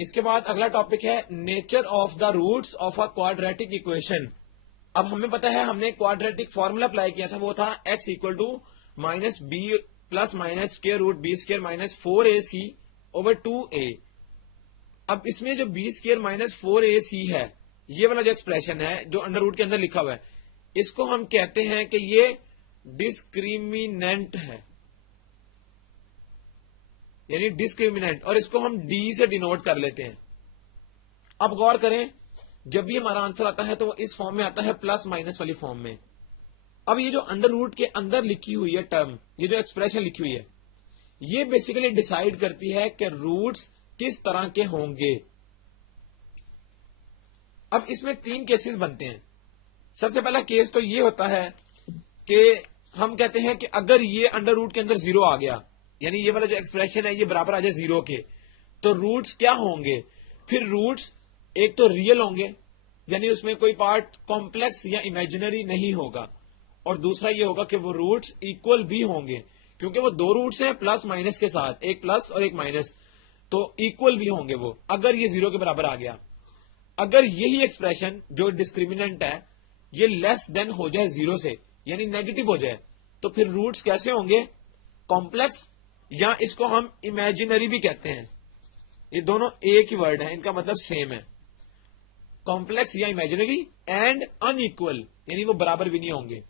اس کے بعد اگلا ٹاپک ہے nature of the roots of a quadratic equation. اب ہمیں پتا ہے ہم نے کوادریٹک فارمولا اپلائی کیا تھا, وہ تھا x equal to minus b plus minus square root b square minus 4ac over 2a. اب اس میں جو بی اسکوئر مائنس 4ac ہے, یہ والا جو ایکسپریشن ہے جو انڈر روٹ کے اندر لکھا ہوا ہے, اس کو ہم کہتے ہیں کہ یہ ڈسکریمنٹ ہے, یعنی ڈسکریمنٹ, اور اس کو ہم ڈی سے ڈینوٹ کر لیتے ہیں. اب غور کریں, جب بھی ہمارا آنسر آتا ہے تو وہ اس فارم میں آتا ہے پلس مائنس والی فارم میں. اب یہ جو انڈر روٹ کے اندر لکھی ہوئی ہے ٹرم, یہ جو ایکسپریشن لکھی ہوئی ہے, یہ بیسیکلی ڈیسائیڈ کرتی ہے کہ روٹس کس طرح کے ہوں گے. اب اس میں 3 کیسز بنتے ہیں. سب سے پہلا کیس تو یہ ہوتا ہے کہ ہم کہتے ہیں کہ اگر یہ انڈر روٹ کے اندر 0 آ گیا, یعنی یہ والا جو ایکسپریشن ہے یہ برابر آ جائے 0 کے, تو روٹس کیا ہوں گے؟ پھر روٹس ایک تو ریئل ہوں گے, یعنی اس میں کوئی پارٹ کمپلیکس یا امیجنری نہیں ہوگا, اور دوسرا یہ ہوگا کہ وہ روٹس ایکول بھی ہوں گے, کیونکہ وہ 2 روٹس ہیں پلس مائنس کے ساتھ, ایک پلس اور ایک مائنس, تو ایکول بھی ہوں گے وہ اگر یہ 0 کے برابر آ گیا. اگر یہی ایکسپریشن جو ڈسکریمنٹ ہے یہ لیس دین ہو جائے 0 سے, یعنی نیگیٹو ہو جائے, تو پھر روٹس کیسے ہوں گے؟ کمپلیکس, یا اس کو ہم امیجنری بھی کہتے ہیں. یہ دونوں ایک ہی ورڈ ہیں, ان کا مطلب سیم ہے. کمپلیکس یا امیجنری اینڈ ان ایکول, یعنی وہ برابر بھی نہیں ہوں گے.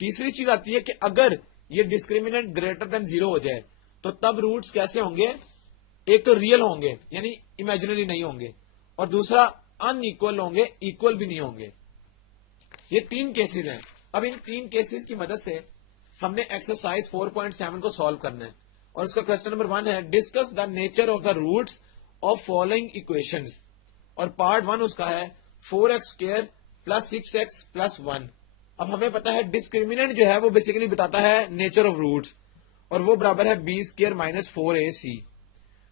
تیسری چیز آتی ہے کہ اگر یہ ڈسکریمنٹ گریٹر دین 0 ہو جائے تو تب روٹس کیسے ہوں گے؟ ایک تو ریئل ہوں گے, یعنی امیجنری نہیں ہوں گے, اور دوسرا ان ایکول ہوں گے, ایکول بھی نہیں ہوں گے. یہ 3 کیسز ہیں. اب ان 3 کیسز کی مدد سے ہم نے ایکسرسائز 4.7 کو سالو کرنا ہے, اور اس کا کوشچن نمبر 1 ہے discuss the nature of the roots of following equations, اور پارٹ 1 اس کا ہے 4x² پلس 6x پلس 1. اب ہمیں پتا ہے ڈسکریمنٹ جو ہے وہ بیسیکلی بتاتا ہے نیچر آف روٹس, اور وہ برابر ہے b² مائنس 4ac.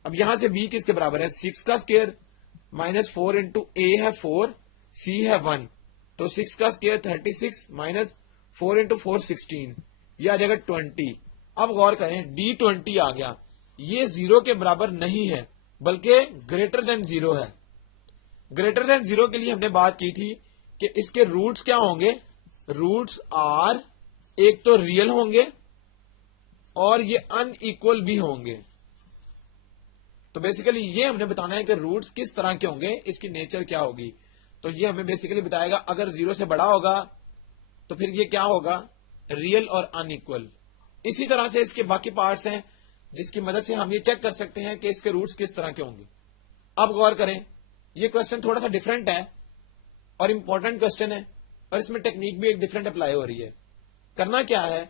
اب یہاں سے b کس کے برابر ہے؟ 6 کا اسکوئر مائنس 4 انٹو a ہے 4, c ہے 1, تو 6 کا اسکوئر 36 مائنس 4 انٹو 4 16, یہ آ جائے گا 20. اب غور کریں d20 آ گیا, یہ 0 کے برابر نہیں ہے بلکہ گریٹر دین 0 ہے. گریٹر دین 0 کے لیے ہم نے بات کی تھی کہ اس کے روٹس کیا ہوں گے؟ روٹس آر ایک تو ریئل ہوں گے اور یہ ان ایکول بھی ہوں گے. تو بیسیکلی یہ ہم نے بتانا ہے کہ روٹس کس طرح کے ہوں گے, اس کی نیچر کیا ہوگی. تو یہ ہمیں بیسیکلی بتائے گا اگر 0 سے بڑا ہوگا تو پھر یہ کیا ہوگا؟ ریئل اور ان ایکول. اسی طرح سے اس کے باقی پارٹس ہیں جس کی مدد سے ہم یہ چیک کر سکتے ہیں کہ اس کے روٹس کس طرح کے ہوں گے. اب غور کریں, یہ کوشچن تھوڑا سا ڈفرینٹ ہے اور امپورٹنٹ کوشچن ہے, اور اس میں ٹیکنیک بھی ایک ڈفرینٹ اپلائی ہو رہی ہے. کرنا کیا ہے,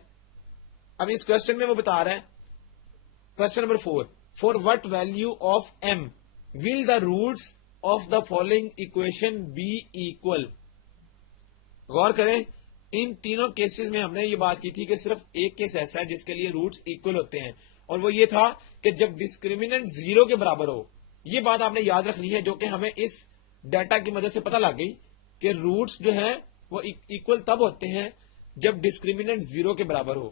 اب اس کوشچن میں وہ بتا رہے ہیں, question number 4, for what value of m will the roots of the following equation be equal. غور کریں, ان تینوں کیسز میں ہم نے یہ بات کی تھی کہ صرف ایک کیس ایسا ہے جس کے لیے روٹس ایکول ہوتے ہیں, اور وہ یہ تھا کہ جب ڈسکریمنٹ 0 کے برابر ہو. یہ بات آپ نے یاد رکھنی ہے, جو کہ ہمیں اس ڈیٹا کی مدد سے پتہ لگ گئی کہ روٹس جو ہیں وہ ایکول تب ہوتے ہیں جب ڈسکریمنٹ 0 کے برابر ہو.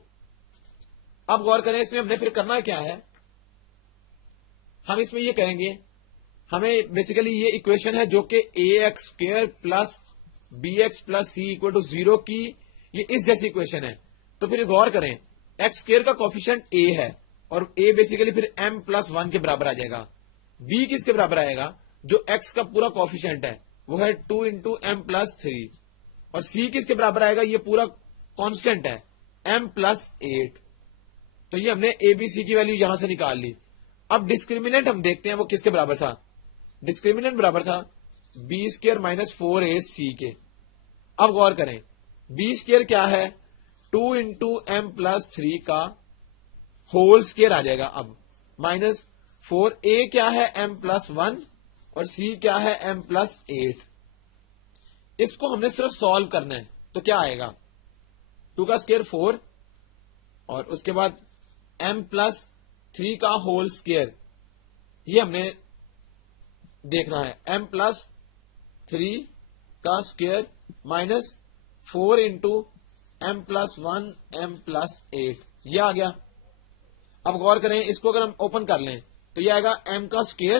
اب غور کریں, اس میں ہم نے پھر کرنا کیا ہے, ہم اس میں یہ کہیں گے, ہمیں بیسیکلی یہ اکویشن ہے جو کہ ax² plus bx plus c equal to 0 کی, یہ اس جیسی اکویشن ہے. تو پھر غور کریں, x² کا کوفیشنٹ a ہے, اور a بیسیکلی پھر m پلس 1 کے برابر آ جائے گا. b کس کے برابر آئے گا؟ جو x کا پورا کوفیشنٹ ہے وہ ہے 2 انٹو m پلس 3, اور c کس کے برابر آئے گا؟ یہ پورا کانسٹنٹ ہے m پلس 8. تو یہ ہم نے a b c کی ویلو یہاں سے نکال لی. اب ڈسکریمنٹ ہم دیکھتے ہیں وہ کس کے برابر تھا. ڈسکریمنٹ برابر تھا b² مائنس 4ac کے. اب غور کریں, b² کیا ہے؟ 2 انٹو m پلس 3 کا ہول اسکوئر آ جائے گا. اب مائنس 4a کیا ہے؟ m پلس 1, اور c کیا ہے؟ m plus 8. اس کو ہم نے صرف سالو کرنا ہے, تو کیا آئے گا؟ 2 کا اسکوئر 4, اور اس کے بعد m پلس 3 کا ہول اسکوئر, یہ ہم نے دیکھنا ہے. m پلس 3 کا square minus 4 into m plus 1 m plus 8, یہ آ گیا. اب غور کریں, اس کو اگر ہم اوپن کر لیں تو یہ آئے گا m کا square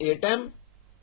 8m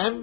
m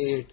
8,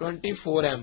24m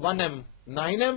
1m 9m,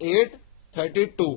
8 32।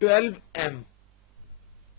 12m।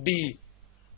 d।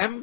m,